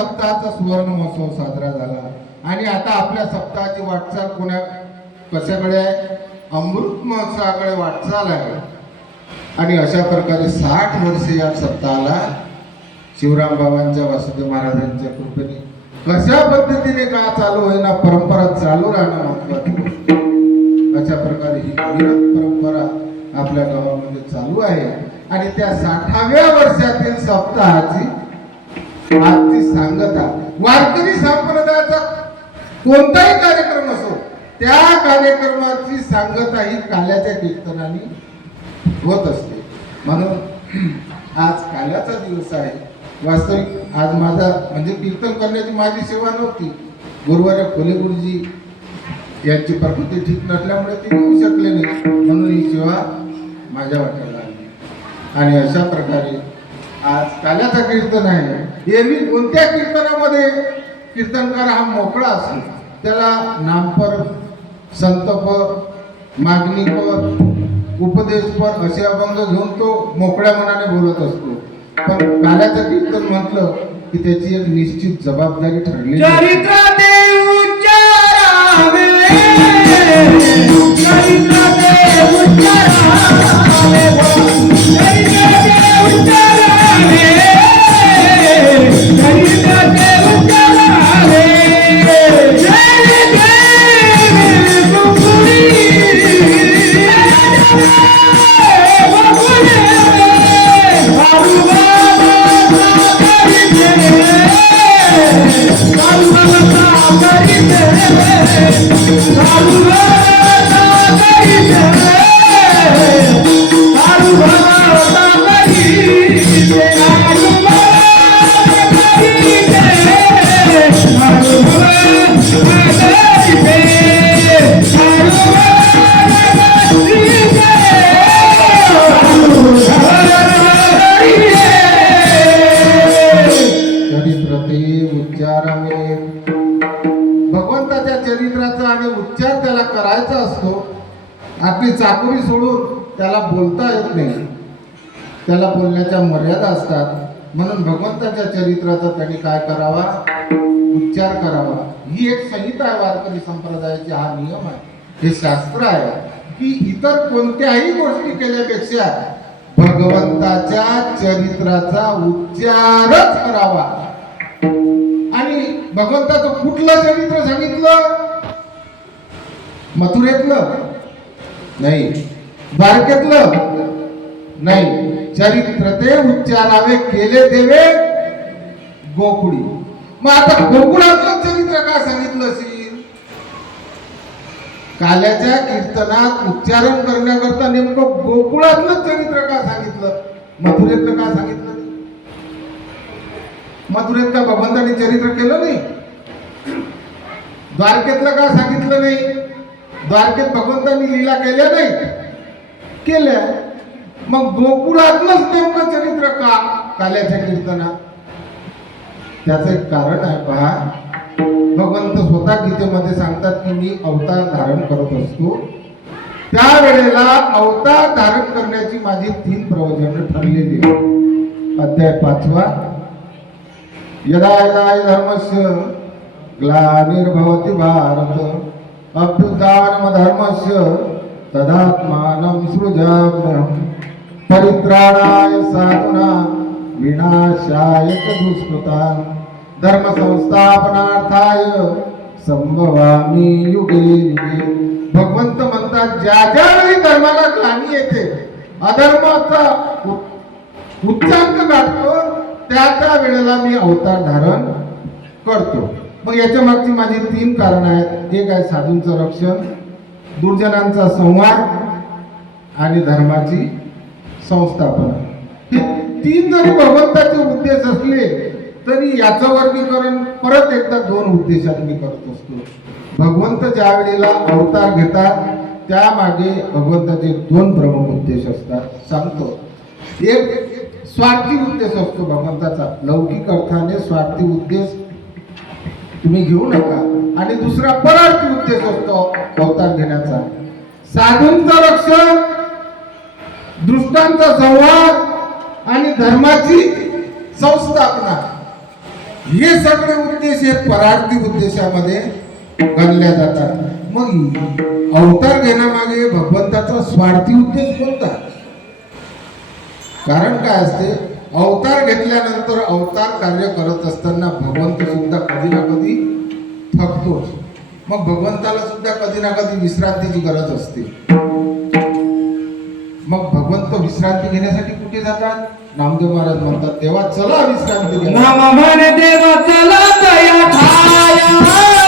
सप्ताहाचा सुवर्ण महोत्सव साजरा झाला आणि आता आपल्या सप्ताहाची वाटचाल कशाकडे आहे? अमृत महोत्सवाकडे वाटचाल आहे. आणि अशा प्रकारे 60 वर्षे या सप्ताहाला शिवराम बाबांच्या वासुदेव महाराजांच्या कृपेने कशा पद्धतीने का चालू होईना परंपरा चालू राहणं महत्वाचं. अशा प्रकारे ही परंपरा आपल्या गावामध्ये चालू आहे आणि त्या 60व्या वर्षातील सप्ताहाची आजची सांगता वारकरी संप्रदायाचा कोणताही कार्यक्रम असो त्या कार्यक्रमाची सांगता ही काल्याच्या कीर्तनाने होत असते. म्हणून आज काल्याचा दिवस आहे. वास्तविक आज माझा म्हणजे कीर्तन करण्याची माझी सेवा नव्हती. गुरुवार खोले गुरुजी यांची प्रकृती ठीक नसल्यामुळे ते येऊ शकले नाही, म्हणून ही सेवा माझ्या वाट्याला आली. आणि अशा प्रकारे आज काल्याचा कीर्तन आहे. एरवी कोणत्या कीर्तनामध्ये कीर्तनकार हा मोकळा असतो, त्याला नामपर, संतपर, मागणीपर, उपदेशपर असे अभंग घेऊन तो मोकळ्या मनाने बोलत असतो. पण काल्याचं कीर्तन म्हटलं की त्याची एक निश्चित जबाबदारी ठरली. भगवंताच्या चरित्राचा आणि उच्चार त्याला करायचा असतो. आपली चाकोरी सोडून त्याला बोलता येत नाही, त्याला बोलण्याच्या मर्यादा असतात. म्हणून भगवंताच्या चरित्राचा त्यांनी काय करावा? उच्चार करावा. ही एक संहिता आहे वारकरी संप्रदायाची, हा नियम आहे, हे शास्त्र आहे की इतर कोणत्याही गोष्टी केल्यापेक्षा भगवंताच्या चरित्राचा उच्चारच करावा. आणि भगवंताचं कुठलं चरित्र सांगितलं? मथुरेतलं नाही, द्वारकेतलं नाही. चरित्र ते उच्चारावे केले देवे गोकुळी. मग आता गोकुळातलं चरित्र का सांगितलं असेल? काल्याच्या कीर्तनात उच्चारण करण्याकरता नेमकं गोकुळातलं चरित्र का सांगितलं? मथुरेतलं का सांगितलं? मथुरेत का भगवंताने चरित्र केलं नाही? द्वारकेतलं का सांगितलं नाही? द्वारकेत भगवंतांनी लीला केल्या नाही? केल्या. मग गोकुळातलंच नेमकं चरित्र का काल्याच्या कीर्तनात? त्याचं एक कारण आहे पहा. भगवंत स्वतः गीतेमध्ये सांगतात की मी अवतार धारण करत असतो. त्यावेळेला अवतार धारण करण्याची माझी 3 प्रयोजन ठरलेली. अध्याय 5 यदा यदा धर्मस्य ग्लानिर्भवति भारत अभ्युत्थानमधर्मस्य तदात्मानं सृजाम्यहम् परित्राणाय साधूनां विनाशाय च दुष्कृतां धर्म संस्थापनार्थाय संभवामि युगे युगे. भगवंत म्हणतात ज्या ज्यावेळी धर्माला ग्लानी येते, अधर्माचा उच्चांक गाठतो, त्या वेळेला मी अवतार धारण करतो. मग याच्या मागची माझी 3 कारण आहेत. एक आहे साधूंचं रक्षण, दुर्जनांचा संहार आणि धर्माची संस्थापना. हे 3 जरी भगवंताचे उद्देश असले तरी याचं वर्गीकरण परत एकदा 2 उद्देशात मी करत असतो. भगवंत ज्या वेळेला अवतार घेतात त्यामागे भगवंताचे 2 प्रमुख उद्देश असतात. सांगतो. एक स्वार्थी उद्देश असतो भगवंताचा, लौकिक अर्थाने स्वार्थी उद्देश तुम्ही घेऊ नका. आणि दुसरा परार्थी उद्देश असतो अवतार घेण्याचा, साधूंचं रक्षण, दुष्टांचा संहार आणि धर्माची संस्थापना. हे सगळे उद्देश हे परार्थी उद्देशामध्ये गणल्या जातात. मग अवतार घेण्यामागे भगवंताचा स्वार्थी उद्देश कोणता? कारण काय असते, अवतार घेतल्यानंतर अवतार कार्य करत असताना भगवंत सुद्धा कधी ना कधी थकतोच. मग भगवंताला सुद्धा कधी ना कधी विश्रांतीची गरज असते. मग भगवंत विश्रांती घेण्यासाठी कुठे जातात? नामदेव महाराज म्हणतात, देवा चला विश्रांती घ्या. नाम म्हण देवा चला तया ठाया